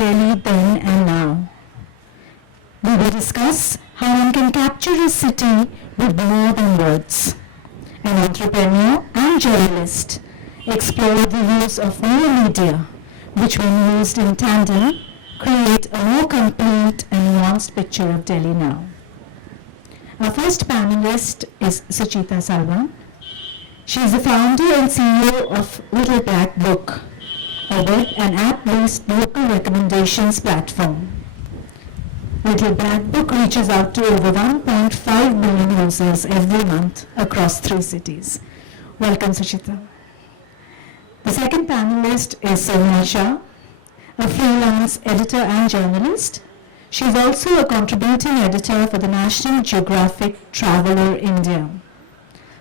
Delhi then and now. We will discuss how one can capture a city with more than words. An entrepreneur and journalist explore the use of new media, which when used in tandem, create a more complete and nuanced picture of Delhi now. Our first panelist is Suchita Salva. She is the founder and CEO of Little Black Book, a web and app-based local recommendations platform. Little Black Book reaches out to over 1.5 million users every month across 3 cities. Welcome, Suchita. The second panelist is Sonal Shah, a freelance editor and journalist. She is also a contributing editor for the National Geographic Traveler India.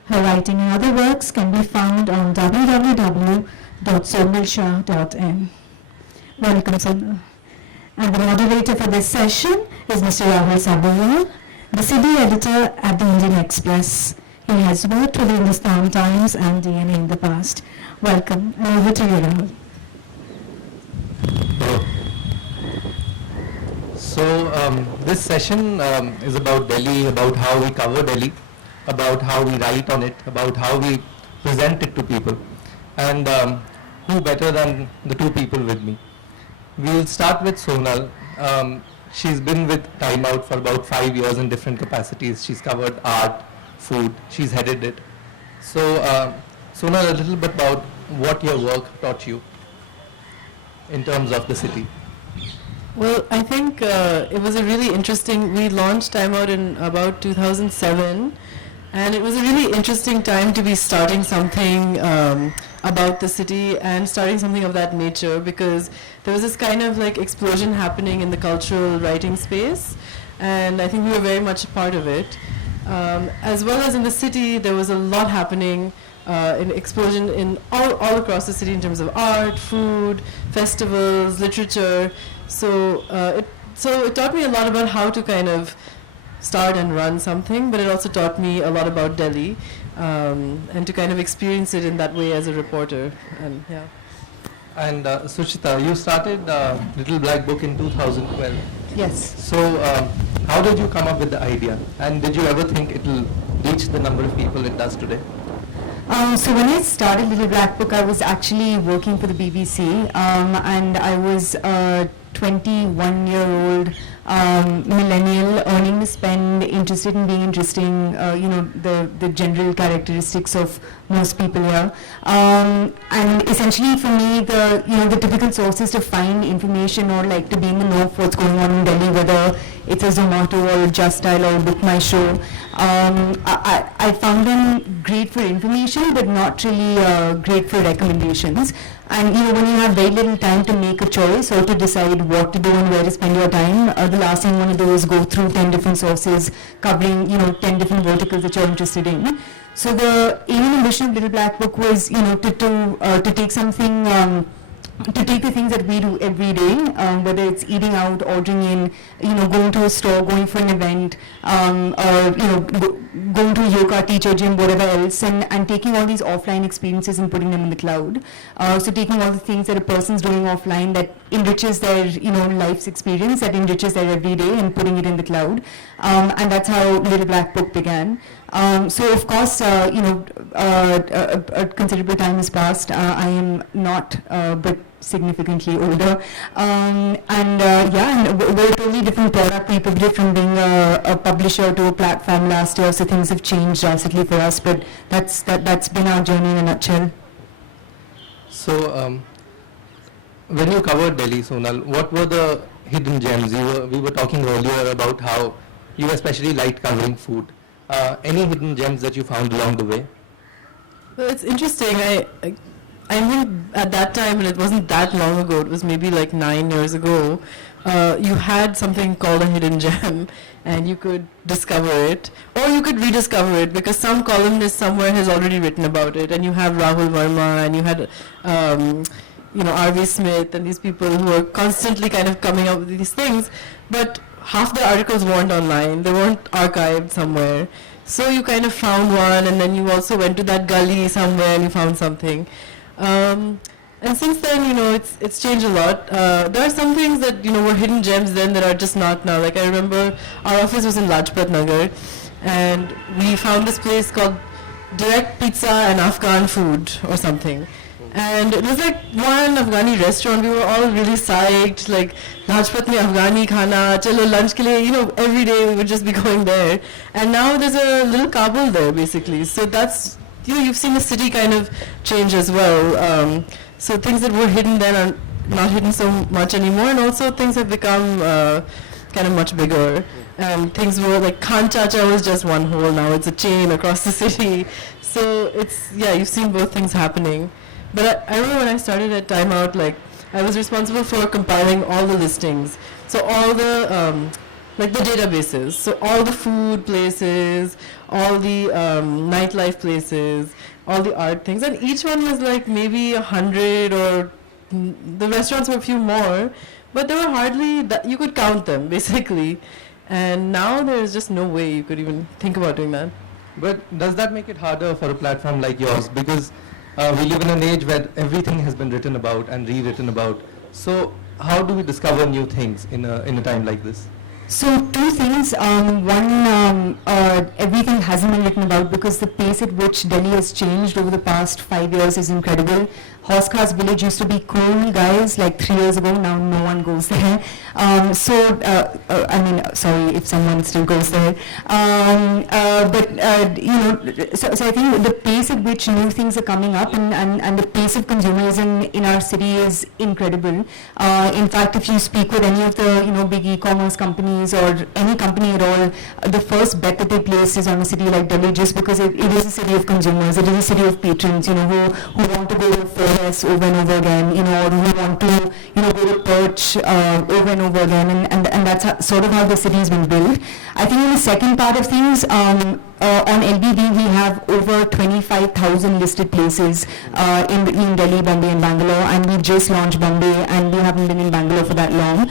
Her writing and other works can be found on www.sonalshah.in. Welcome, Sonal. And the moderator for this session is Mr. Rahul Sabharwal, the city editor at the Indian Express. He has worked with the Hindustan Times and DNA in the past. Welcome, and over to you, Rahul. So this session is about Delhi, about how we cover Delhi, about how we write on it, about how we present it to people. And who better than the 2 people with me? We'll start with Sonal. She's been with Time Out for about 5 years in different capacities. She's covered art, food, she's headed it. So Sonal, a little bit about what your work taught you in terms of the city. Well, I think it was a really interesting, we launched Time Out in about 2007, and it was a really interesting time to be starting something about the city and starting something of that nature, because there was this kind of like explosion happening in the cultural writing space, and I think we were very much a part of it. As well as in the city, there was a lot happening in explosion in all across the city in terms of art, food, festivals, literature. So it taught me a lot about how to kind of start and run something, but it also taught me a lot about Delhi, and to kind of experience it in that way as a reporter. And yeah. And Suchita, you started Little Black Book in 2012. Yes. So how did you come up with the idea? And did you ever think it will reach the number of people it does today? So when I started Little Black Book, I was actually working for the BBC, and I was a 21-year-old millennial, earning to spend, interested in being interesting, the general characteristics of most people here. And essentially for me, the typical sources to find information or like to be in the know of what's going on in Delhi, whether it's a Zomato or a Just Dial or Book My Show, I found them great for information, but not really great for recommendations. And when you have very little time to make a choice or to decide what to do and where to spend your time, the last thing you want to do is go through 10 different sources covering 10 different verticals that you're interested in. So the aim and ambition of Little Black Book was to take something. To take the things that we do every day, whether it's eating out, ordering in, going to a store, going for an event, or going to a yoga teacher, gym, whatever else, and taking all these offline experiences and putting them in the cloud. So taking all the things that a person's doing offline that enriches their life's experience, that enriches their everyday, and putting it in the cloud. And that's how Little Black Book began. So of course, a considerable time has passed. I am not, but significantly older, and we're a totally different product. We pivoted from being a publisher to a platform last year, so things have changed drastically for us. But that's been our journey in a nutshell. So when you covered Delhi, Sonal, what were the hidden gems? We were talking earlier about how you especially liked covering food. Any hidden gems that you found along the way? Well, it's interesting. I think at that time, and it wasn't that long ago, it was maybe like 9 years ago, you had something called a hidden gem, and you could discover it, or you could rediscover it, because some columnist somewhere has already written about it, and you have Rahul Verma, and you had R.V. Smith, and these people who are constantly kind of coming up with these things, but half the articles weren't online, they weren't archived somewhere. So you kind of found one, and then you also went to that gully somewhere and you found something. And since then, it's changed a lot. There are some things that, were hidden gems then that are just not now. Like I remember our office was in Lajpat Nagar, and we found this place called Direct Pizza and Afghan Food or something. And it was like one Afghani restaurant. We were all really psyched, like Lajpat mein Afghani khana, chalo lunch ke liye, every day we would just be going there. And now there's a little Kabul there basically. So that's, you've seen the city kind of change as well. So things that were hidden then are not hidden so much anymore, and also things have become kind of much bigger. And things were like Khan Chacha was just one hole, now it's a chain across the city. So it's, you've seen both things happening. But I remember when I started at Time Out, like I was responsible for compiling all the listings. So all the, like the databases, so all the food places, all the nightlife places, all the art things, and each one was like maybe 100, or the restaurants were a few more, but there were hardly, you could count them basically. And now there's just no way you could even think about doing that. But does that make it harder for a platform like yours? Because we live in an age where everything has been written about and rewritten about. So how do we discover new things in a time like this? So two things. One, everything hasn't been written about because the pace at which Delhi has changed over the past 5 years is incredible. Horsecars Village used to be cool, guys, like 3 years ago. Now no one goes there. I mean, sorry if someone still goes there. So I think the pace at which new things are coming up and the pace of consumerism in our city is incredible. In fact, if you speak with any of the big e-commerce companies or any company at all, the first bet that they place is on a city like Delhi, just because it is a city of consumers. It is a city of patrons, who want to go to Forest over and over again, or who want to, go to Perch over and over again, and that's sort of how the city has been built. I think in the second part of things, on LBB we have over 25,000 listed places in between Delhi, Bombay and Bangalore, and we just launched Bombay and we haven't been in Bangalore for that long,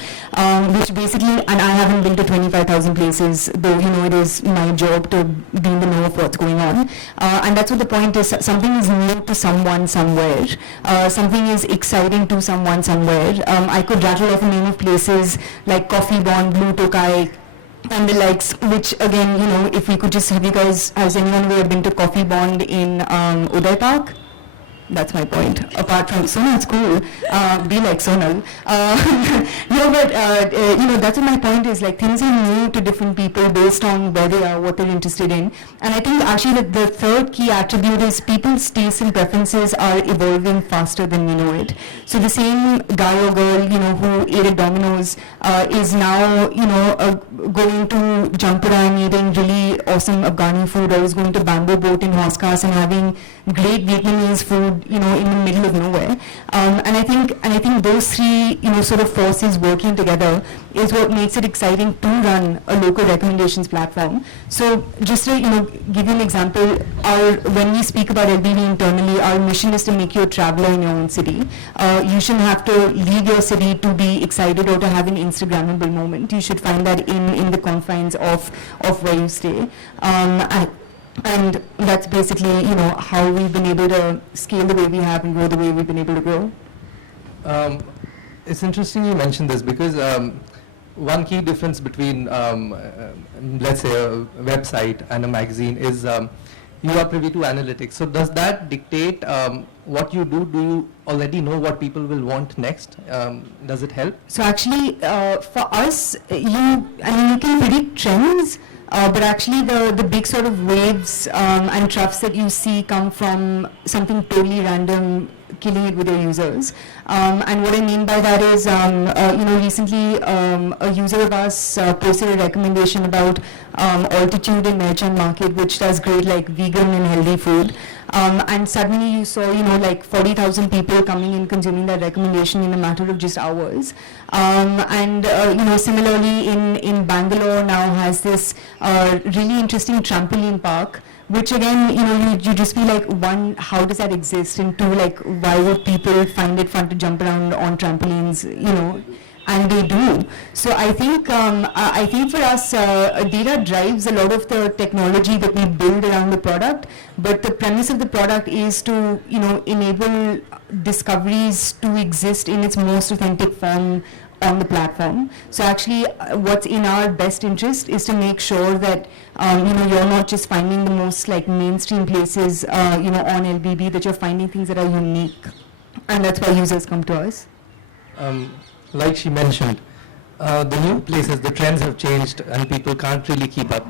which basically, and I haven't been to 25,000 places, though it is my job to be in the know of what's going on, and that's what the point is. Something is new to someone somewhere, something is exciting to someone somewhere. I could rattle off a name of places like Coffee Bond, Blue Tokai, and the likes, which again, if we could just have you guys, has anyone ever been to Coffee Bond in Uday Park? That's my point. Apart from Sonal's cool, be like Sonal. That's what my point is. Like, things are new to different people based on where they are, what they're interested in. And I think actually the third key attribute is people's tastes and preferences are evolving faster than we know it. So the same guy or girl, who ate at Domino's is now, going to Jampura and eating really awesome Afghani food, or is going to Bamboo Boat in Horsecars and having great Vietnamese food, in the middle of nowhere. And I think those three, sort of forces working together is what makes it exciting to run a local recommendations platform. So just to, give you an example, when we speak about LBV internally, our mission is to make you a traveler in your own city. You shouldn't have to leave your city to be excited or to have an Instagrammable moment. You should find that in the confines of where you stay. And that's basically, how we've been able to scale the way we have and grow the way we've been able to grow. It's interesting you mentioned this because one key difference between, let's say, a website and a magazine is you are privy to analytics. So does that dictate what you do? Do you already know what people will want next? Does it help? So actually, for us, you can predict trends. But actually the big sort of waves and troughs that you see come from something totally random killing it with your users. And what I mean by that is, recently a user of ours posted a recommendation about Altitude in Merchant Market, which does great like vegan and healthy food. And suddenly you saw, like 40,000 people coming in consuming that recommendation in a matter of just hours. Similarly in Bangalore now has this really interesting trampoline park, which again, you just feel like, one, how does that exist? And two, like, why would people find it fun to jump around on trampolines, and they do. So I think for us, data drives a lot of the technology that we build around the product, but the premise of the product is to, enable discoveries to exist in its most authentic form on the platform. So actually, what's in our best interest is to make sure that you're not just finding the most like mainstream places on LBB, that you're finding things that are unique, and that's why users come to us. Like she mentioned, the new places, the trends have changed and people can't really keep up.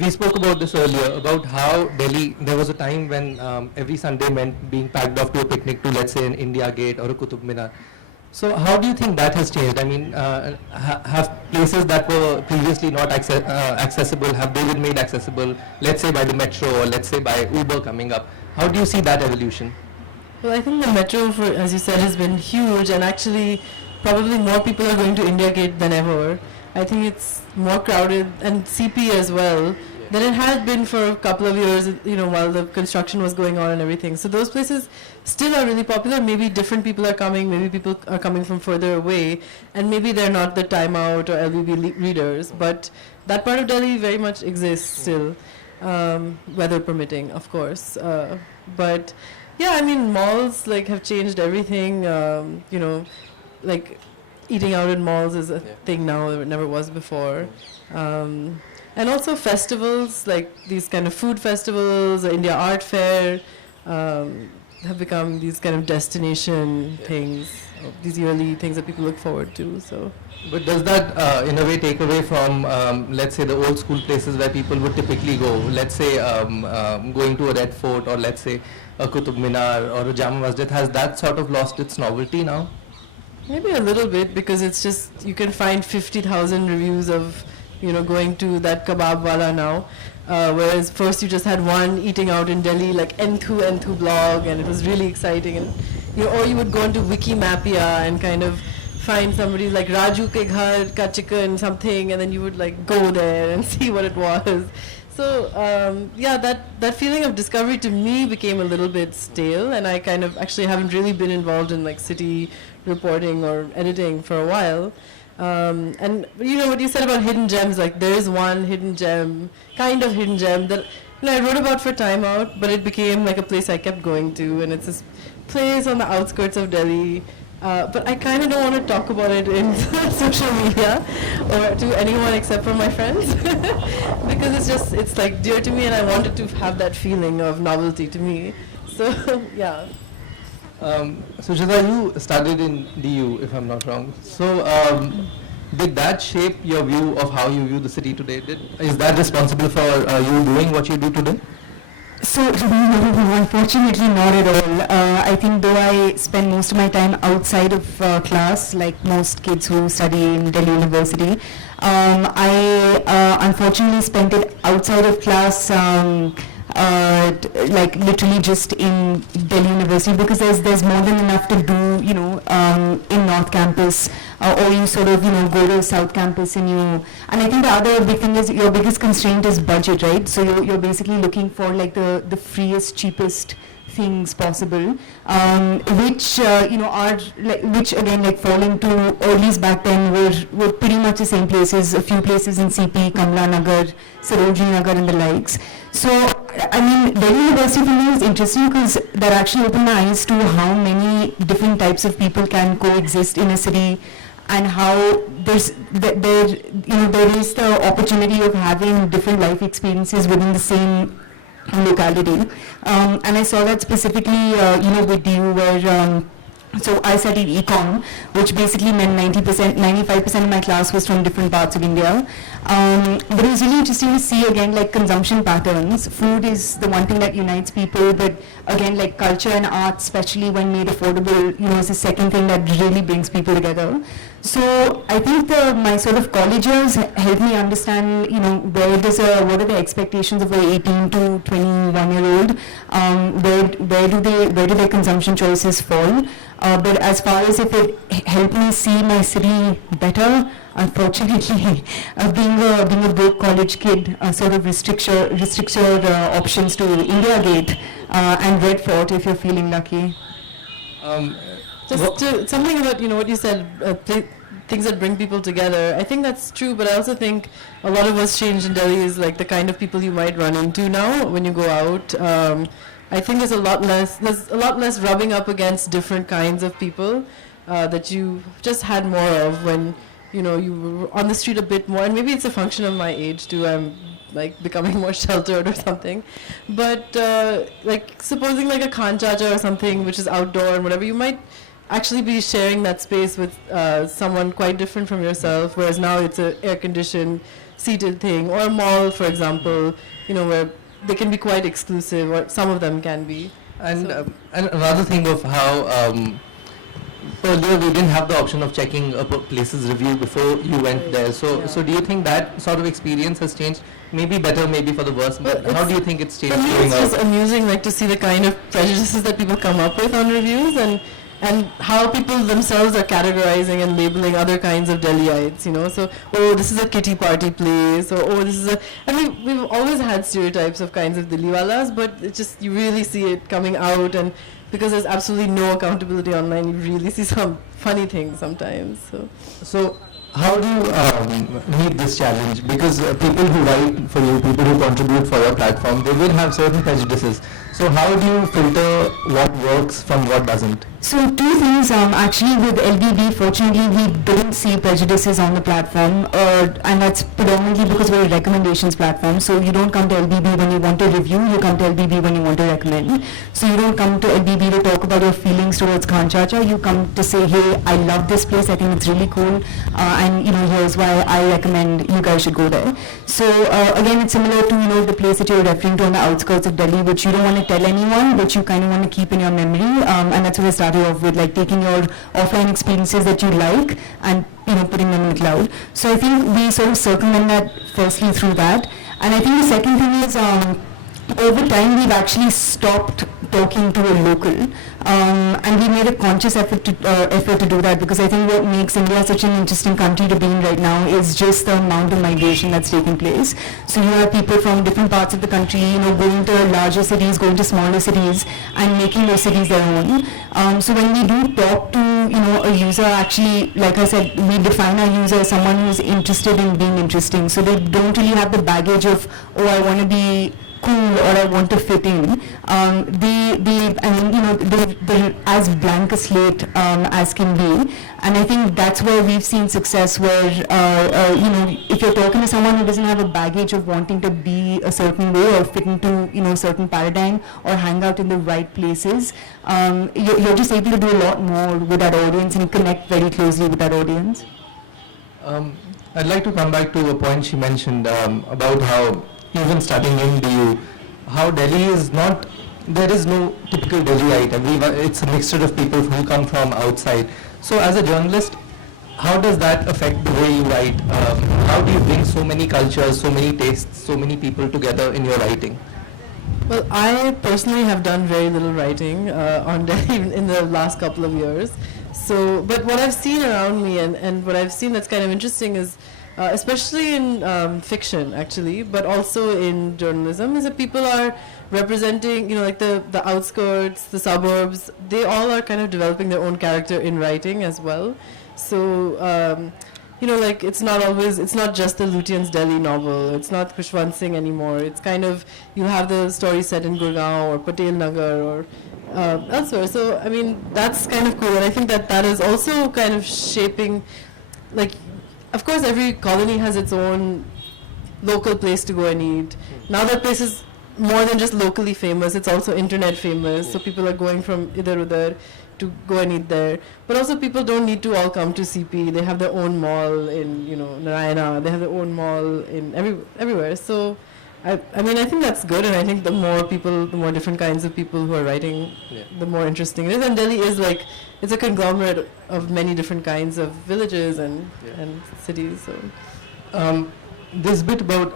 We spoke about this earlier, about how Delhi, there was a time when every Sunday meant being packed off to a picnic to, let's say, an India Gate or a Qutub Minar. So how do you think that has changed? I mean, have places that were previously not accessible, have they been made accessible, let's say by the metro or let's say by Uber coming up? How do you see that evolution? Well, I think the metro, as you said, has been huge, and actually probably more people are going to India Gate than ever. I think it's more crowded, and CP as well, than it had been for a couple of years, while the construction was going on and everything. So those places still are really popular. Maybe different people are coming, maybe people are coming from further away, and maybe they're not the Time Out or LBB readers, but that part of Delhi very much exists still, weather permitting, of course. But yeah, I mean, malls have changed everything. Eating out in malls is a thing now that it never was before. And also festivals, like these kind of food festivals, the India Art Fair, have become these kind of destination things, these yearly things that people look forward to. So, but does that in a way take away from, let's say, the old school places where people would typically go? Let's say going to a Red Fort, or let's say a Qutub Minar or a Jama Masjid. Has that sort of lost its novelty now? Maybe a little bit, because it's just, you can find 50,000 reviews of going to that kebab wala now, whereas first you just had one eating out in Delhi, like Enthu blog, and it was really exciting. And or you would go into Wikimapia and kind of find somebody like Raju ke ghar ka chicken something, and then you would go there and see what it was. So that feeling of discovery to me became a little bit stale, and I kind of actually haven't really been involved in city reporting or editing for a while. And what you said about hidden gems, there is one kind of hidden gem that I wrote about for Time Out, but it became a place I kept going to, and it's this place on the outskirts of Delhi. But I kind of don't want to talk about it in social media or to anyone except for my friends because it's dear to me, and I wanted to have that feeling of novelty to me. So yeah. So Shraddha, you studied in DU, if I'm not wrong. So did that shape your view of how you view the city today? Is that responsible for you doing what you do today? So, no, unfortunately not at all. I think though I spend most of my time outside of class, like most kids who study in Delhi University, I unfortunately spent it outside of class, literally just in Delhi University, because there's more than enough to do, in North Campus, or you sort of, go to South Campus and I think the other big thing is your biggest constraint is budget, right? So you're basically looking for the freest, cheapest things possible, which which again fall into, or at least back then were pretty much the same places. A few places in CP, Kamla Nagar, Sarojini Nagar, and the likes. So I mean, Delhi University for me is interesting because that actually opened my eyes to how many different types of people can coexist in a city, and how there is the opportunity of having different life experiences within the same locality. And I saw that specifically, with you, where so I studied econ, which basically meant 95% of my class was from different parts of India. But it was really interesting to see again, consumption patterns. Food is the one thing that unites people, but again, culture and art, especially when made affordable, is the second thing that really brings people together. So I think my sort of college years helped me understand, what are the expectations of an 18 to 21-year-old? Where do their consumption choices fall? But as far as if it helped me see my city better, unfortunately, being a broke college kid, sort of restricts your options to India Gate and Red Fort if you're feeling lucky. Something about what you said, things that bring people together. I think that's true, but I also think a lot of what's changed in Delhi is the kind of people you might run into now when you go out. I think there's a lot less rubbing up against different kinds of people that you just had more of when you were on the street a bit more, and maybe it's a function of my age too. I'm like becoming more sheltered or something, but like supposing like a Khan Chacha or something which is outdoor and whatever, you might actually be sharing that space with someone quite different from yourself, whereas now it's a air conditioned seated thing, or a mall for example, where they can be quite exclusive, or some of them can be. And another thing of how earlier we didn't have the option of checking a place's review before you went there. So do you think that sort of experience has changed? Maybe better, maybe for the worse. But how do you think it's changed? For me, going it's just out? amusing, like to see the kind of prejudices that people come up with on reviews, and how people themselves are categorizing and labeling other kinds of Delhiites, So, oh, this is a kitty party place, or oh, this is a... I mean, we've always had stereotypes of kinds of Delhiwalas, but it's just, you really see it coming out, and because there's absolutely no accountability online, you really see some funny things sometimes, So how do you meet this challenge? Because people who write for you, people who contribute for your platform, they will have certain prejudices. So how do you filter what works from what doesn't? So two things, actually with LBB, fortunately we don't see prejudices on the platform, and that's predominantly because we're a recommendations platform. So you don't come to LBB when you want to review, you come to LBB when you want to recommend. So you don't come to LBB to talk about your feelings towards Khan Chacha, you come to say, hey, I love this place, I think it's really cool, and here's why I recommend you guys should go there. So again, it's similar to the place that you're referring to on the outskirts of Delhi, which you don't want to tell anyone, but you kind of want to keep in your memory, and that's what I started off with, like taking your offline experiences that you like and putting them in the cloud. So I think we sort of circumvent that firstly through that, and I think the second thing is over time we've actually stopped talking to a local, and we made a conscious effort to do that, because I think what makes India such an interesting country to be in right now is just the amount of migration that's taking place. So you have people from different parts of the country, going to larger cities, going to smaller cities, and making those cities their own. So when we do talk to a user, actually, like I said, we define our user as someone who's interested in being interesting. So they don't really have the baggage of, oh, I want to be cool or I want to fit in. They're as blank a slate as can be, and I think that's where we've seen success. Where if you're talking to someone who doesn't have a baggage of wanting to be a certain way or fit into a certain paradigm or hang out in the right places, you're just able to do a lot more with that audience and connect very closely with that audience. I'd like to come back to a point she mentioned about how even starting in DU, how Delhi is not, there is no typical Delhiite. It's a mixture of people who come from outside. So as a journalist, how does that affect the way you write? How do you bring so many cultures, so many tastes, so many people together in your writing? Well, I personally have done very little writing on Delhi in the last couple of years. So, but what I've seen around me and what I've seen that's kind of interesting is, especially in fiction actually, but also in journalism, is that people are representing, like the outskirts, the suburbs, they all are kind of developing their own character in writing as well. So, like it's not just the Lutyens Delhi novel, it's not Khushwant Singh anymore, it's kind of, you have the story set in Gurgaon or Patel Nagar or elsewhere. So, I mean, that's kind of cool, and I think that is also kind of shaping, like, of course, every colony has its own local place to go and eat. Now that place is more than just locally famous, it's also internet famous, so people are going from idhar-udhar to go and eat there. But also people don't need to all come to CP. They have their own mall in, Narayana, they have their own mall in everywhere. So, I mean, I think that's good, and I think the more different kinds of people who are writing, the more interesting it is. And Delhi is like, it's a conglomerate of many different kinds of villages and cities. So, this bit about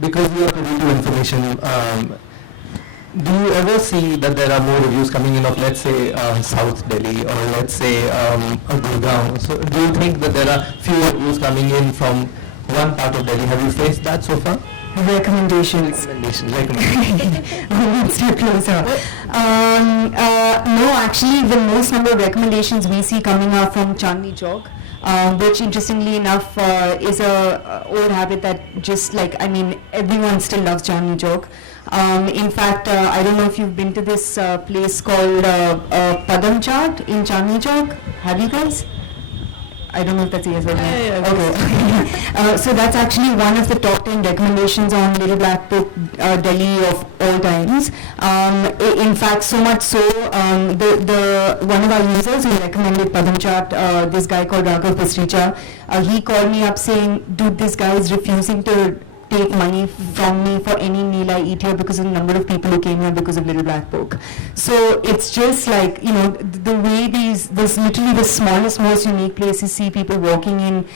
because we are privy to information, do you ever see that there are more reviews coming in of, let's say, South Delhi, or let's say Gurgaon? So do you think that there are fewer reviews coming in from one part of Delhi? Have you faced that so far? Recommendations. One step closer. No, actually, the most number of recommendations we see coming are from Chandni Chowk, which interestingly enough is a old habit that just everyone still loves Chandni Chowk. In fact, I don't know if you've been to this place called Padam Chaat in Chandni Chowk. Have you guys? I don't know if that's a yes or no. Yeah, Okay. So that's actually one of the top 10 recommendations on Little Black Book Delhi of all times. In fact, so much so, the one of our users who recommended Padam Chaat, this guy called Raghav Pasricha, he called me up saying, dude, this guy is refusing to take money from me for any meal I eat here because of the number of people who came here because of Little Black Book. So it's just like, the way this literally the smallest, most unique places see people walking in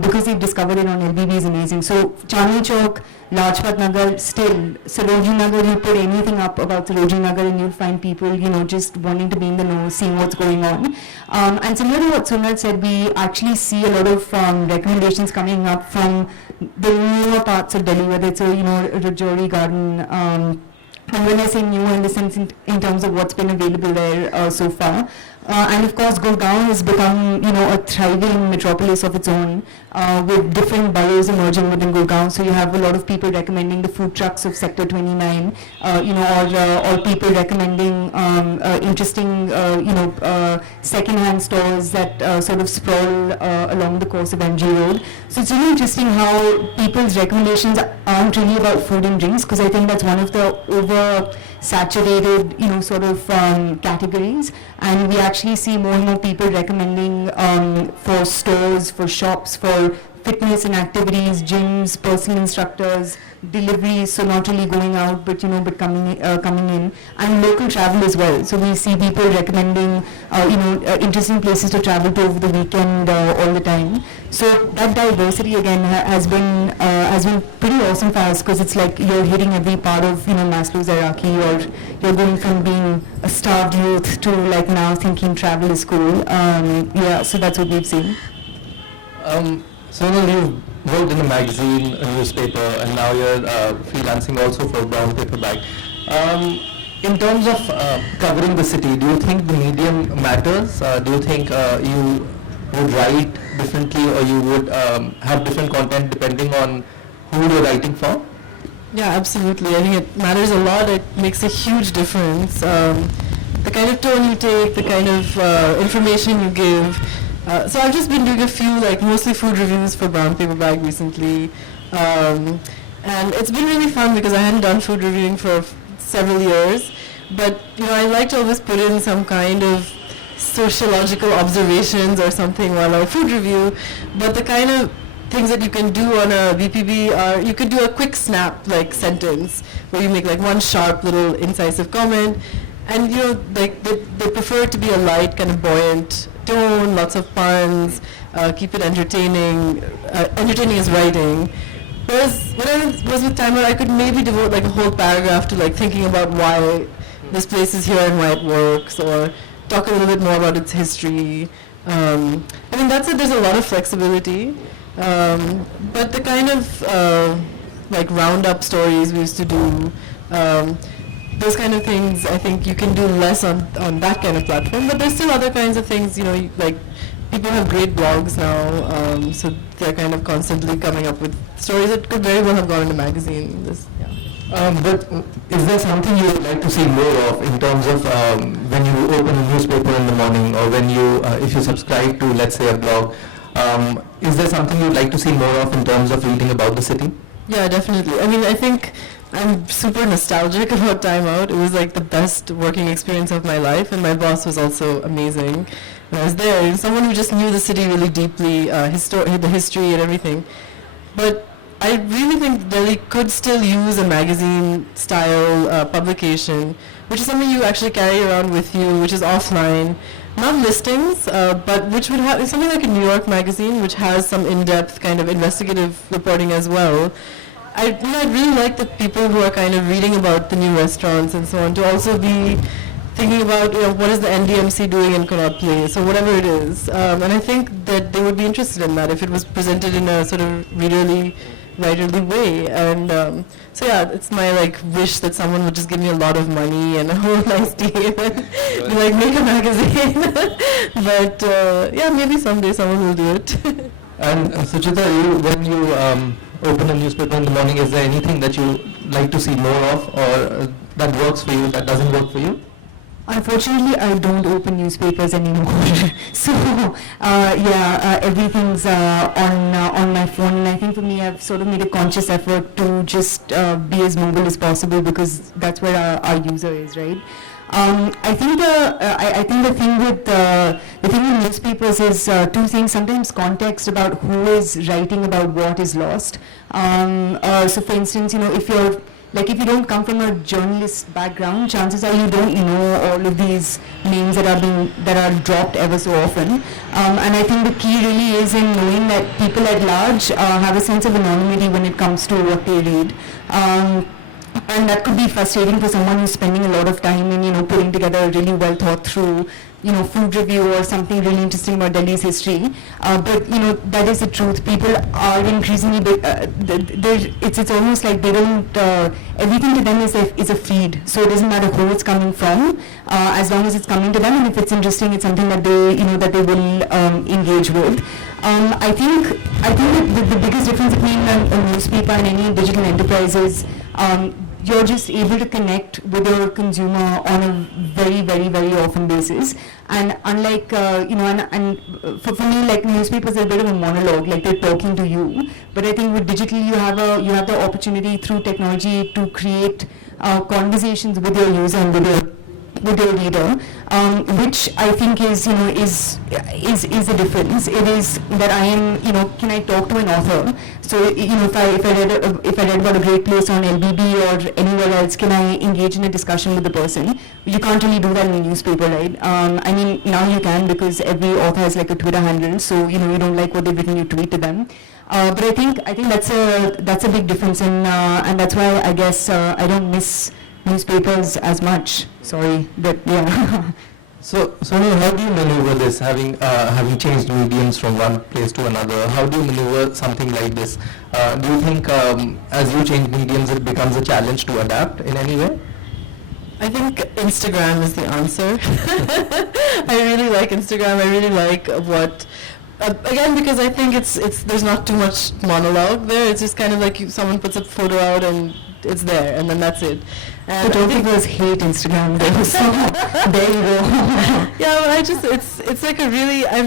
because they've discovered it on LBB is amazing. So Chandni Chowk, Lajpat Nagar, still, Sarojini Nagar, you put anything up about Sarojini Nagar and you'll find people, just wanting to be in the know, seeing what's going on. And similar to what Sunal said, we actually see a lot of recommendations coming up from the newer parts of Delhi, whether it's Rajouri Garden, and when I say new in the sense in terms of what's been available there so far. And of course, Gurgaon has become, a thriving metropolis of its own, with different boroughs emerging within Gurgaon. So you have a lot of people recommending the food trucks of Sector 29, or people recommending interesting, second-hand stores that sort of sprawl along the course of MG Road. So it's really interesting how people's recommendations aren't really about food and drinks, because I think that's one of the over-saturated, categories. And we actually see more and more people recommending for stores, for shops, for fitness and activities, gyms, personal instructors, deliveries, so not really going out, but coming in, and local travel as well. So we see people recommending interesting places to travel to over the weekend all the time. So that diversity again has been pretty awesome for us, because it's like you're hitting every part of Maslow's hierarchy, or you're going from being a starved youth to like now thinking travel is cool. So that's what we've seen. Sonal, you worked in a magazine, a newspaper, and now you're freelancing also for Brown Paper Bag. In terms of covering the city, do you think the medium matters? Do you think you would write differently, or you would have different content depending on who you're writing for? Yeah, absolutely. I think it matters a lot. It makes a huge difference. The kind of tone you take, the kind of information you give. So I've just been doing a few, mostly food reviews for Brown Paper Bag recently. And it's been really fun because I hadn't done food reviewing for several years. But, I like to always put in some kind of sociological observations or something while I food review. But the kind of things that you can do on a BPB are, you could do a quick snap, sentence, where you make one sharp little incisive comment. And, they prefer it to be a light, kind of buoyant tone, lots of puns, keep it entertaining. Entertaining is writing. Whereas when I was with Time Out, I could maybe devote a whole paragraph to thinking about why this place is here and why it works, or talk a little bit more about its history. That's it. There's a lot of flexibility. But the kind of roundup stories we used to do, those kind of things, I think you can do less on that kind of platform. But there's still other kinds of things, people have great blogs now, so they're kind of constantly coming up with stories that could very well have gone in a magazine. But is there something you would like to see more of in terms of when you open a newspaper in the morning, or when you, if you subscribe to, let's say, a blog, is there something you'd like to see more of in terms of reading about the city? Yeah, definitely. I think I'm super nostalgic about Time Out. It was the best working experience of my life, and my boss was also amazing when I was there. And someone who just knew the city really deeply, the history and everything. But I really think Delhi could still use a magazine-style publication, which is something you actually carry around with you, which is offline. Not listings, but which would have something like a New York magazine, which has some in-depth kind of investigative reporting as well. I'd really like the people who are kind of reading about the new restaurants and so on to also be thinking about what is the NDMC doing in Connaught Place, or whatever it is. And I think that they would be interested in that if it was presented in a sort of readerly, writerly way. And so yeah, it's my wish that someone would just give me a lot of money and a whole nice team and be make a magazine. But yeah, maybe someday someone will do it. And Suchita, when you open a newspaper in the morning, is there anything that you like to see more of, or that works for you, that doesn't work for you? Unfortunately, I don't open newspapers anymore. So, everything's on my phone, and I think for me, I've sort of made a conscious effort to just be as mobile as possible because that's where our user is, right? I think the thing with newspapers is two things. Sometimes context about who is writing about what is lost. So, for instance, if you don't come from a journalist background, chances are you don't know all of these names that are dropped ever so often. And I think the key really is in knowing that people at large have a sense of anonymity when it comes to what they read. And that could be frustrating for someone who's spending a lot of time in, putting together a really well thought through, food review or something really interesting about Delhi's history. But, that is the truth. People are increasingly, it's almost like they don't, everything to them is a feed. So it doesn't matter who it's coming from, as long as it's coming to them, and if it's interesting, it's something that they will engage with. I think the biggest difference between a newspaper and any digital enterprise is you're just able to connect with your consumer on a very, very, very often basis. And unlike, for me, like newspapers are a bit of a monologue, like they're talking to you. But I think with digital, you have the opportunity through technology to create conversations with your user and with your reader, which I think is the difference. It is that I am, can I talk to an author? So, if I read about a great place on LBB or anywhere else, can I engage in a discussion with the person? You can't really do that in a newspaper, right? I mean, now you can because every author has like a Twitter handle, so you don't like what they've written, you tweet to them. But I think that's a big difference, and that's why I guess I don't miss newspapers as much. Sorry, but yeah. So how do you maneuver this, having changed mediums from one place to another? How do you maneuver something like this? Do you think as you change mediums, it becomes a challenge to adapt in any way? I think Instagram is the answer. I really like Instagram. I really like what. Again, because I think it's there's not too much monologue there. It's just kind of like someone puts a photo out and it's there, and then that's it. And but all people hate Instagram though, so there you go. Yeah, but it's like a really, I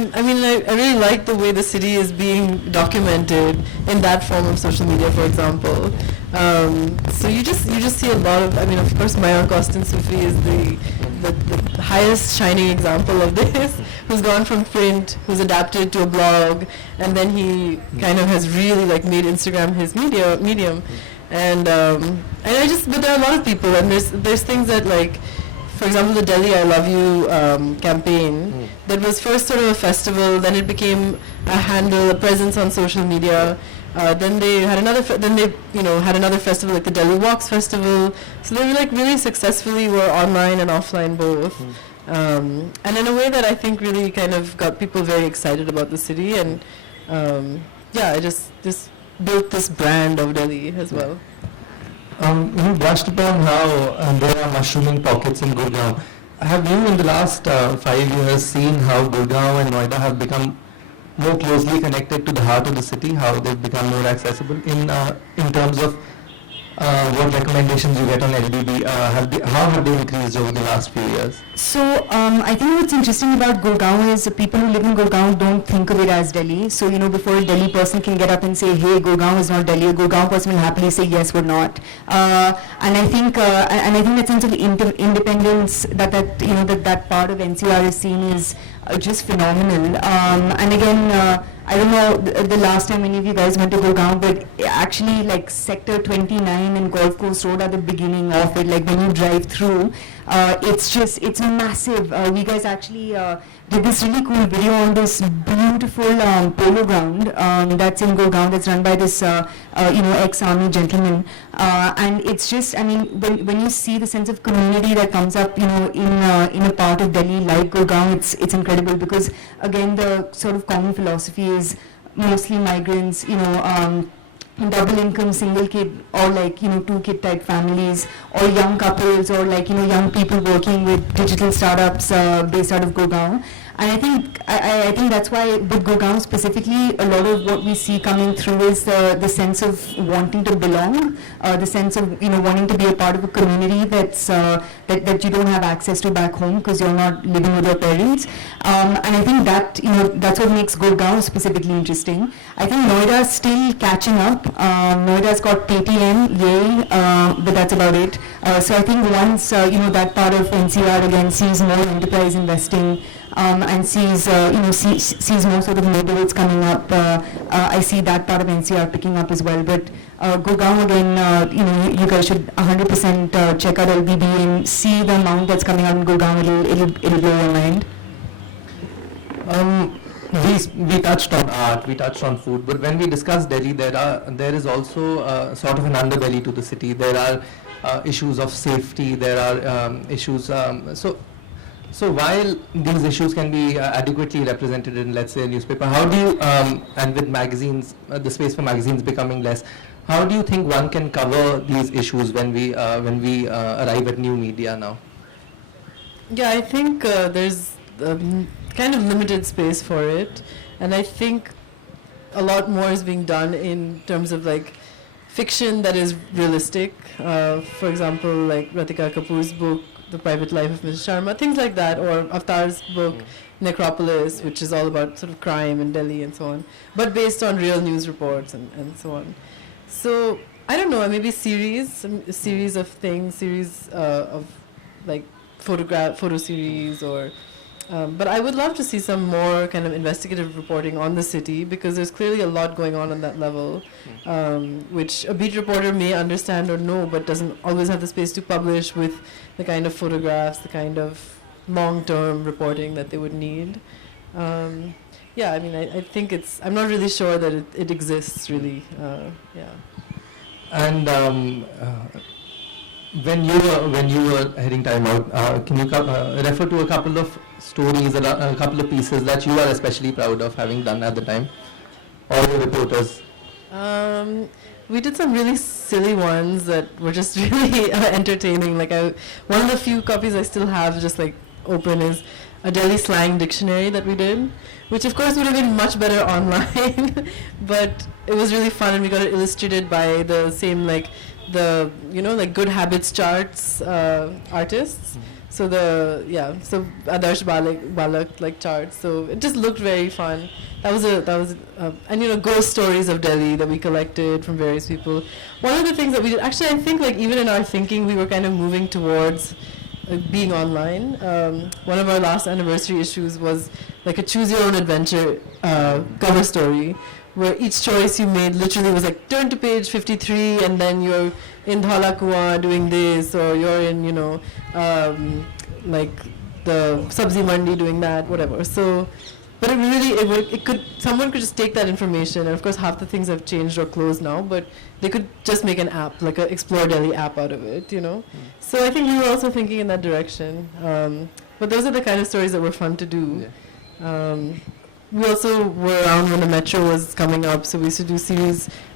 really like the way the city is being documented in that form of social media, for example. So you just see a lot of, of course, Mayank Austin Sufi is the highest shining example of this, who's gone from print, who's adapted to a blog, and then he kind of has really like made Instagram his medium. And but there are a lot of people, and there's things that, like, for example, the Delhi I Love You campaign, that was first sort of a festival, then it became a handle, a presence on social media. Then they had another had another festival, like the Delhi Walks Festival. So they were like really successfully were online and offline both. And in a way that I think really kind of got people very excited about the city, and I just built this brand of Delhi as well. You brushed upon how there are mushrooming pockets in Gurgaon. Have you in the last 5 years seen how Gurgaon and Noida have become more closely connected to the heart of the city, how they've become more accessible in terms of what recommendations you get on LBB? How have they increased over the last few years? So I think what's interesting about Gurgaon is people who live in Gurgaon don't think of it as Delhi. So before a Delhi person can get up and say, "Hey, Gurgaon is not Delhi," a Gurgaon person will happily say, "Yes, we're not." And I think that sense of independence that part of NCR is seen is just phenomenal. And again. I don't know the last time any of you guys went to Gurgaon, but actually like Sector 29 and Golf Course Road are the beginning of it. Like when you drive through, it's massive. We guys actually did this really cool video on this beautiful polo ground that's in Gurgaon, that's run by this ex-army gentleman. And it's just, when you see the sense of community that comes up, in a part of Delhi like Gurgaon, it's incredible, because again the sort of common philosophy is mostly migrants, double income, single kid, or like, 2 kid type families, or young couples, or like, young people working with digital startups based out of Gurgaon. And I think that's why with Gurgaon specifically, a lot of what we see coming through is the sense of wanting to belong, the sense of wanting to be a part of a community that you don't have access to back home because you're not living with your parents. And I think that that's what makes Gurgaon specifically interesting. I think Noida's still catching up. Noida's got KTM, yay, but that's about it. So I think once that part of NCR again sees more enterprise investing and sees sees more sort of neighborhoods coming up, I see that part of NCR picking up as well. But Gurgaon again, you guys should 100% check out LBB and see the amount that's coming out in Gurgaon. It'll blow your mind. We touched on art, we touched on food, but when we discuss Delhi, there is also sort of an underbelly to the city. There are issues of safety. There are issues. So while these issues can be adequately represented in, let's say, a newspaper, how do you, and with magazines, the space for magazines becoming less, how do you think one can cover these issues when we arrive at new media now? Yeah, I think there's kind of limited space for it, and I think a lot more is being done in terms of like fiction that is realistic. For example, like Ratika Kapoor's book, The Private Life of Mrs. Sharma, things like that, or Avtar's book, Necropolis, which is all about sort of crime in Delhi and so on, but based on real news reports and so on. So I don't know, maybe a series of things, series of like photo series, or but I would love to see some more kind of investigative reporting on the city, because there's clearly a lot going on that level, which a beat reporter may understand or know, but doesn't always have the space to publish with the kind of photographs, the kind of long-term reporting that they would need. Yeah, I mean, I think I'm not really sure that it exists really. Yeah. And when you were heading time out, can you refer to a couple of stories, a couple of pieces that you are especially proud of having done at the time, or your reporters? We did some really silly ones that were just really entertaining. Like one of the few copies I still have just like open is a Delhi slang dictionary that we did, which of course would have been much better online, but it was really fun, and we got it illustrated by the same like like good habits charts artists. So so Adarsh Balak like charts. So it just looked very fun. That was and ghost stories of Delhi that we collected from various people. One of the things that we did, actually, I think like even in our thinking, we were kind of moving towards being online. One of our last anniversary issues was like a choose your own adventure cover story, where each choice you made literally was like, turn to page 53 and then you're in Dhala Kuan doing this, or you're in, like the Sabzi Mandi doing that, whatever. So, but someone could just take that information, and of course half the things have changed or closed now, but they could just make an app, like an Explore Delhi app out of it, So I think we were also thinking in that direction. But those are the kind of stories that were fun to do. Yeah. We also were around when the metro was coming up, so we used to do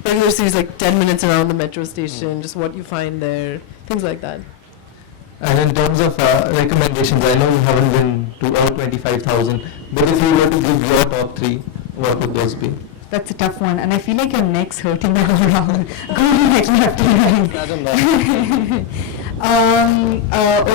regular series like 10 minutes around the metro station, just what you find there, things like that. And in terms of recommendations, I know you haven't been to all 25,000, but if you were to give your top 3, what would those be? That's a tough one, and I feel like your neck's hurting now around. Going like left and right.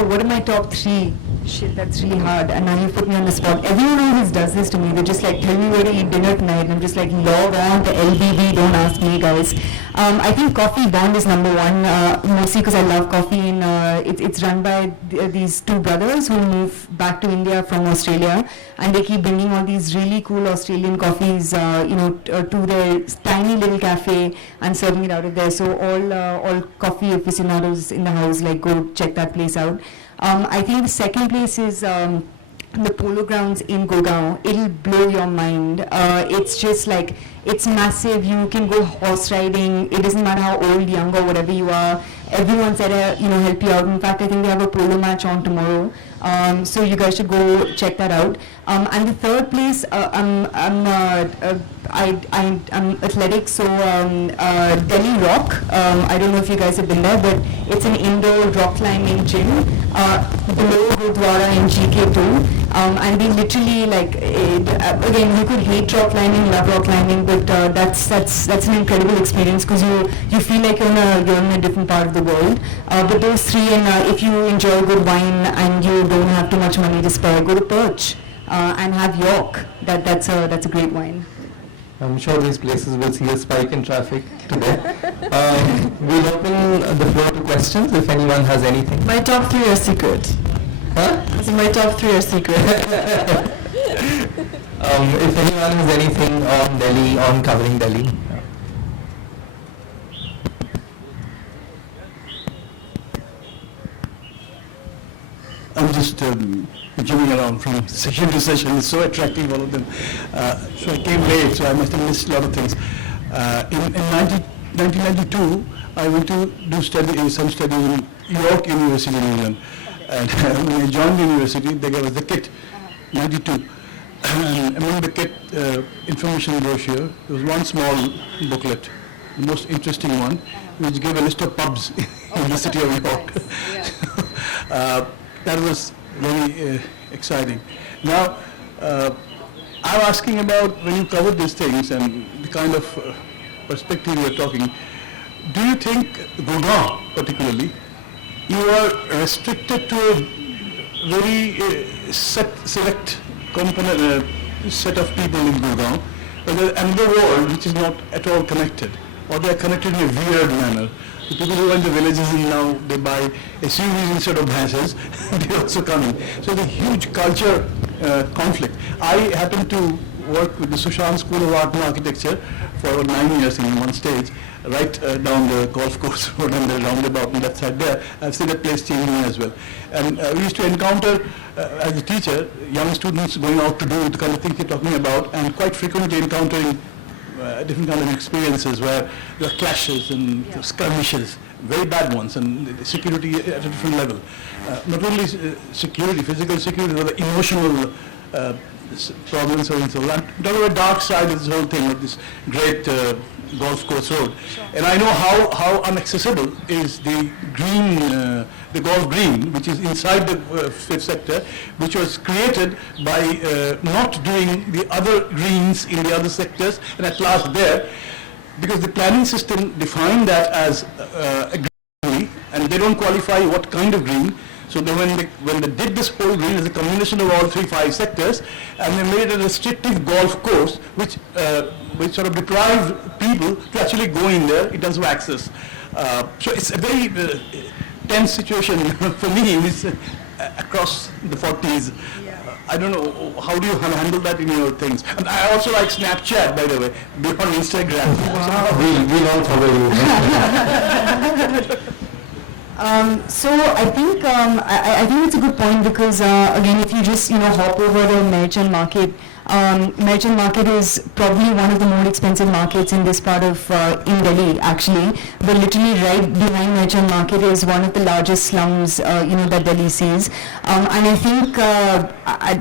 What are my top 3? Shit, that's really hard, and now you put me on the spot. Everyone always does this to me. They're just like, tell me where to eat dinner tonight, and I'm just like, log on to LBB, don't ask me, guys. I think Coffee Bond is number 1, mostly because I love coffee, and it's run by these 2 brothers who move back to India from Australia, and they keep bringing all these really cool Australian coffees, to their tiny little cafe and serving it out of there. So all coffee aficionados in the house, like, go check that place out. I think the second place is the Polo Grounds in Gurgaon. It'll blow your mind. It's just like, it's massive. You can go horse riding. It doesn't matter how old, young, or whatever you are. Everyone's there to help you out. In fact, I think they have a polo match on tomorrow. So you guys should go check that out. And the third place, I'm athletic, so Delhi Rock. I don't know if you guys have been there, but it's an indoor rock climbing gym below Gurdwara in GK2. and they literally again, you could hate rock climbing, love rock climbing, but that's an incredible experience because you feel like you're in a different part of the world. But those three, and if you enjoy good wine and you don't have too much money to spare, go to Perch and have York. That's a great wine. I'm sure these places will see a spike in traffic today. We'll open the floor to questions if anyone has anything. My top three are secret. Huh? So my top three are secret. If anyone has anything on Delhi, on covering Delhi. I'm just jumping around from session to session. It's so attractive, all of them. So I came late, so I must have missed a lot of things. In 1992, I went to do some studies in York University in England. And when I joined the university, they gave us the kit, 92. And among the kit information brochure, there was one small booklet, the most interesting one, which gave a list of pubs in the city of York. That was very exciting. Now, I'm asking about when you cover these things and the kind of perspective you're talking, do you think Gurgaon particularly, you are restricted to a very select component, set of people in Gurgaon, but there's another world which is not at all connected, or they are connected in a weird manner? The people who are in the villages and now they buy SUVs instead of buses, they're also coming. So the huge culture conflict. I happen to work with the Sushant School of Art and Architecture for 9 years in one stage, right down the golf course road and the roundabout on that side there. I've seen that place changing as well. And we used to encounter, as a teacher, young students going out to do the kind of things you're talking about, and quite frequently encountering different kind of experiences where there are clashes and skirmishes, very bad ones, and the security at a different level. Not only security, physical security, but the emotional problems and so on. I'm talking about dark side of this whole thing, of this great golf course road. And I know how inaccessible is the green, the golf green, which is inside the fifth sector, which was created by not doing the other greens in the other sectors, and at last there, because the planning system defined that as a green, and they don't qualify what kind of green. So when they did this whole green as a combination of all 5 sectors, and they made a restrictive golf course, which sort of deprived people to actually go in there in terms of access. So it's a very tense situation for me across the 40s. I don't know, how do you handle that in your things? And I also like Snapchat, by the way, beyond Instagram. Wow. We'll all cover you. So I think it's a good point because again, if you just hop over the merchant market is probably one of the more expensive markets in this part of in Delhi actually. But literally right behind merchant market is one of the largest slums that Delhi sees. And I think I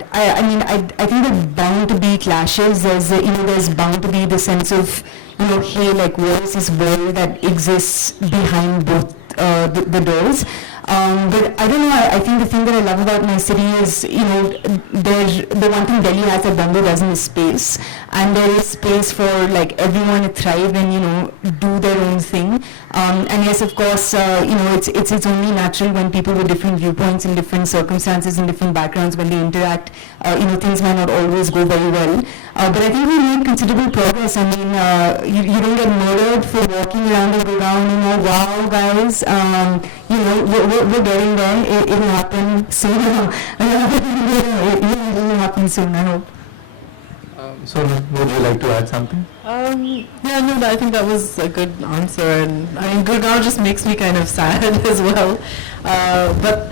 think there's bound to be clashes. There's bound to be the sense of hey, like what is this world that exists behind both the doors. But I don't know, I think the thing that I love about my city is, the one thing Delhi has that Bombay doesn't is space. And there is space for like everyone to thrive and, do their own thing. And yes, of course, it's only natural when people with different viewpoints and different circumstances and different backgrounds, when they interact, things might not always go very well. But I think we made considerable progress. I mean, you don't get murdered for walking around and go down, wow, guys, we're getting there. It'll happen soon. It'll happen soon, I hope. So, would you like to add something? I think that was a good answer, and I mean, Gurgaon just makes me kind of sad as well. But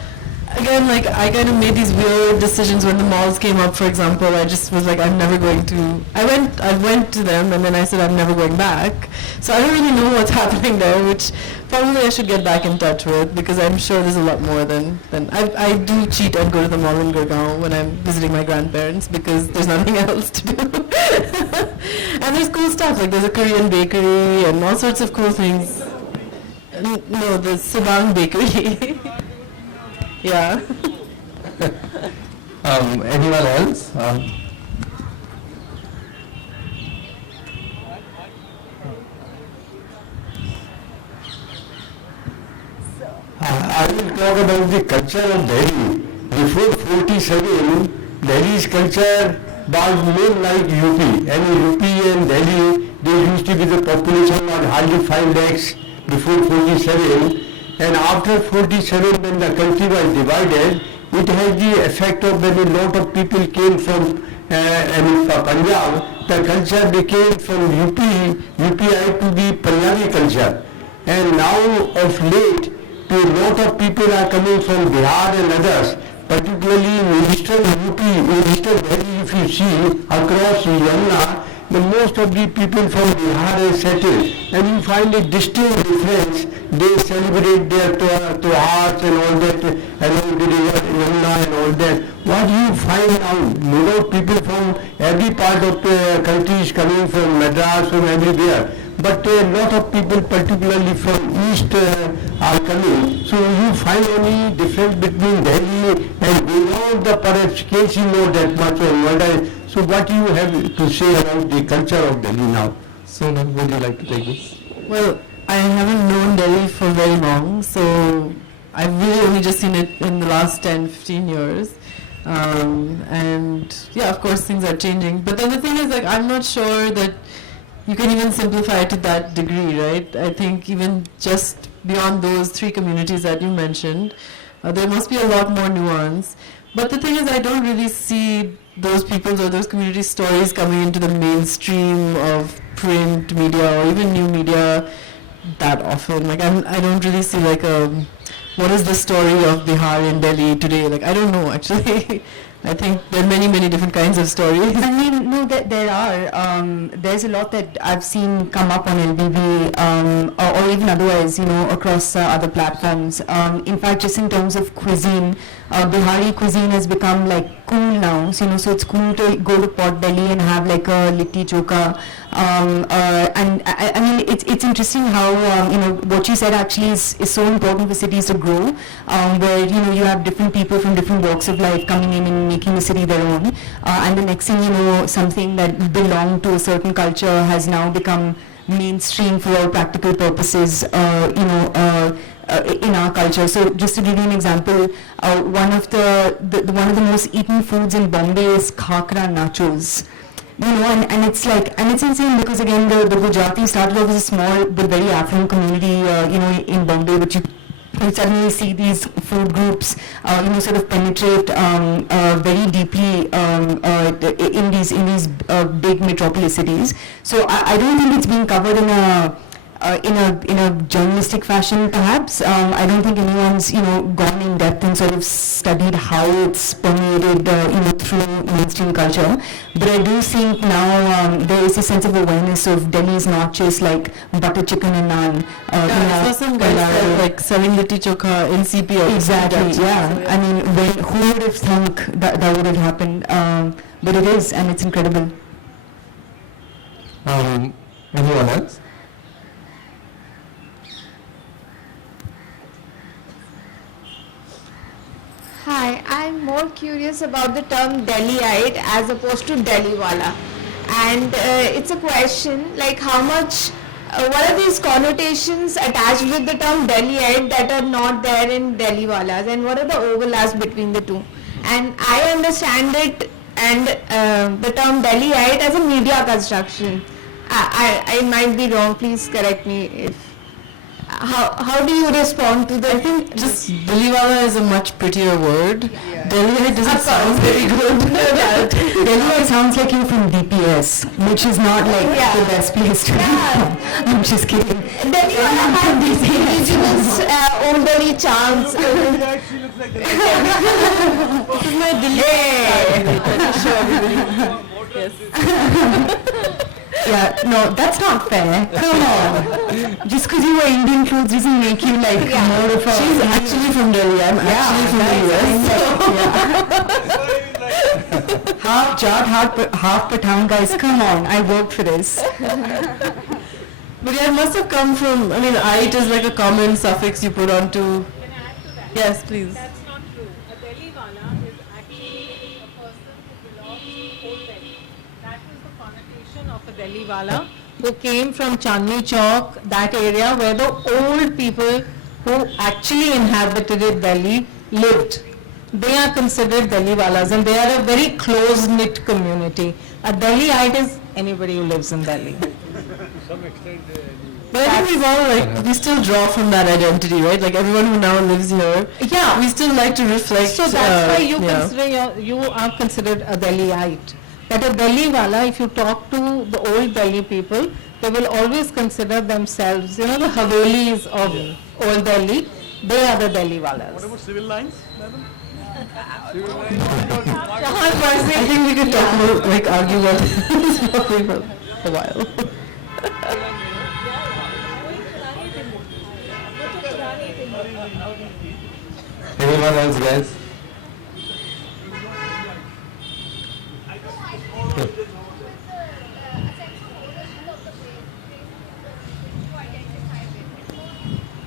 again, like I kind of made these weird decisions when the malls came up. For example, I just was like, I'm never going to. I went to them, and then I said I'm never going back. So I don't really know what's happening there, which probably I should get back in touch with, because I'm sure there's a lot more than I do cheat and go to the mall in Gurgaon when I'm visiting my grandparents because there's nothing else to do. And there's cool stuff, like there's a Korean bakery and all sorts of cool things. No, the Sabang bakery. Yeah. Anyone else? I will talk about the culture of Delhi. Before 47, Delhi's culture was more like UP. And in UP and Delhi, there used to be the population was hardly 5 lakhs before 47. And after 47, when the country was divided, it has the effect of when a lot of people came from Punjab, the culture became from UPI to the Punjabi culture. And now of late, a lot of people are coming from Bihar and others, particularly in eastern UP, in eastern Delhi, if you see across Yamuna, the most of the people from Bihar are settled, and you find a distinct difference. They celebrate their Tuhars and all that along the river Yamuna and all that. What you find now, more people from every part of the country is coming from Madras, from everywhere. But a lot of people, particularly from east, are coming. So you find any difference between Delhi and without the perhaps case you know that much on Noida. So what do you have to say about the culture of Delhi now? Sonal, would you like to take this? Well, I haven't known Delhi for very long, so I've really only just seen it in the last 10, 15 years. And yeah, of course things are changing. But then the thing is, like, I'm not sure that you can even simplify it to that degree, right? I think even just beyond those three communities that you mentioned, there must be a lot more nuance. But the thing is, I don't really see those people's or those community stories coming into the mainstream of print media or even new media that often. Like, I don't really see like what is the story of Bihar in Delhi today? Like, I don't know actually. I think there are many, many different kinds of stories. I mean, no, there are. There's a lot that I've seen come up on LBB or even otherwise, you know, across other platforms. In fact, just in terms of cuisine, Bihari cuisine has become like cool now. So, you know, so it's cool to go to Port Delhi and have like a litti choka. And I mean, it's interesting how, you know, what you said actually is so important for cities to grow, where, you know, you have different people from different walks of life coming in and making the city their own. And the next thing you know, something that belonged to a certain culture has now become mainstream for all practical purposes, you know, in our culture. So just to give you an example, one of the most eaten foods in Bombay is khakra nachos. You know, and it's like, and it's insane because again, the Gujarati started off as a small but very affluent community, you know, in Bombay, but you suddenly see these food groups, you know, sort of penetrate very deeply in these big metropolis cities. So I don't think it's being covered in a journalistic fashion, perhaps. I don't think anyone's, you know, gone in depth and sort of studied how it's permeated, you know, through mainstream culture. But I do think now there is a sense of awareness of Delhi is not just like butter chicken and naan. I saw some guys like selling litti chokha in CP. Exactly, yeah. I mean, who would have thunk that would have happened? But it is, and it's incredible. Anyone else? Hi, I'm more curious about the term Delhiite as opposed to Delhiwala. And it's a question like how much, what are these connotations attached with the term Delhiite that are not there in Delhiwalas, and what are the overlaps between the two? And I understand it and the term Delhiite as a media construction. I might be wrong, please correct me if. How do you respond to the? I think just Delhiwala is a much prettier word. Yeah. Delhiite doesn't sound very good. Delhiwala sounds like you're from DPS, which is not like the best place to be from. I'm just kidding. Delhiwala has these indigenous Ombari charms. This is my Delhi. Yes. Yeah, no, that's not fair. Come on. Just because you wear Indian clothes doesn't make you like more of a... She's actually from Delhi. I'm actually from the US. Half Jat, half Pathan, guys. Come on, I worked for this. But yeah, it must have come from, I mean, "ite" is like a common suffix you put onto... Can I add to that? Yes, please. That's not true. A Delhiwala is actually a Delhi wala who came from Chandni Chowk, that area where the old people who actually inhabited Delhi lived. They are considered Delhi walas and they are a very close-knit community. A Delhiite is anybody who lives in Delhi. But I think we've all like, we still draw from that identity, right? Like everyone who now lives here, Yeah. we still like to reflect. So that's why you yeah. consider you are considered a Delhiite. But a Delhi wala, if you talk to the old Delhi people, they will always consider themselves, you know, the Havelis of old Delhi, they are the Delhi walas. What about civil lines, madam? I think we could talk about, like, argue about this for a while. Anyone else, guys?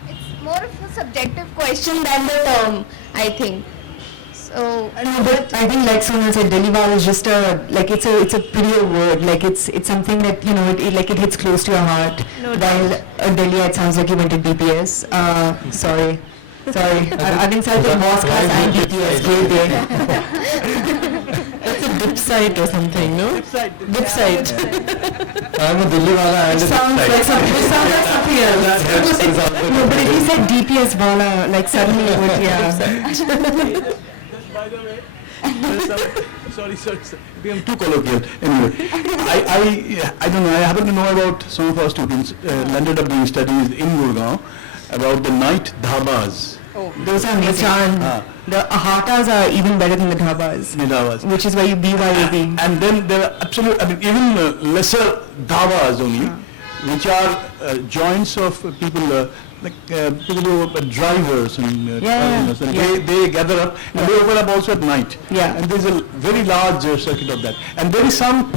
It's more of a subjective question than the term, I think. So, No, but I think like someone said, Delhiwal is just it's a prettier word. Like it's something that it hits close to your heart. While a Delhiite sounds like you went to DPS. Sorry. I've insulted Moss class and DPS. Great day. That's a dip site or something, no? Dip site. I'm a Delhi wala and a Sounds like something else. No, but if you said DPS wala, like suddenly it would, yeah. By the way, sorry, became too colloquial. Anyway, I don't know, I happen to know about some of our students ended up doing studies in Gurgaon about the night dhabas. Those are amazing. The ahatas are even better than the dhabas. The dhabas. Which is why you BYOB. And then there are even lesser dhabas only, which are joints of people, people who are drivers and customers, and they gather up and they open up also at night. Yeah. And there's a very large circuit of that. And there is some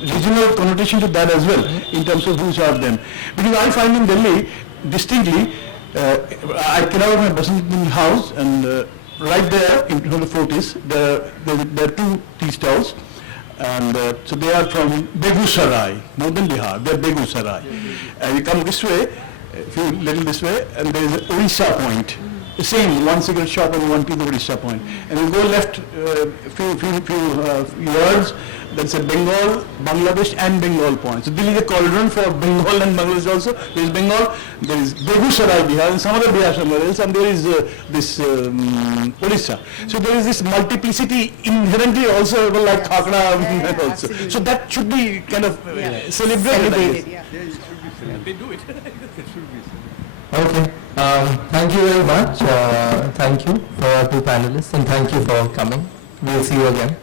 regional connotation to that as well in terms of who serve them. Because I find in Delhi distinctly, I came out of my Basanti house and right there in front of the Fortis, there are two tea stalls. And so they are from Begusarai, northern Bihar, they are Begusarai. And you come this way, a few little this way, and there is an Orissa point. The same, one cigarette shop and one piece of Orissa point. And you go left few yards, that's a Bengal, Bangladesh and Bengal point. So Delhi is a cauldron for Bengal and Bangladesh also. There is Bengal, there is Begusarai Bihar and some other Bihar somewhere else, and there is this Orissa. So there is this multiplicity inherently also like Khakra also. So that should be kind of celebrated. They do it. Okay. Thank you very much. Thank you for our two panelists and thank you for coming. We'll see you again.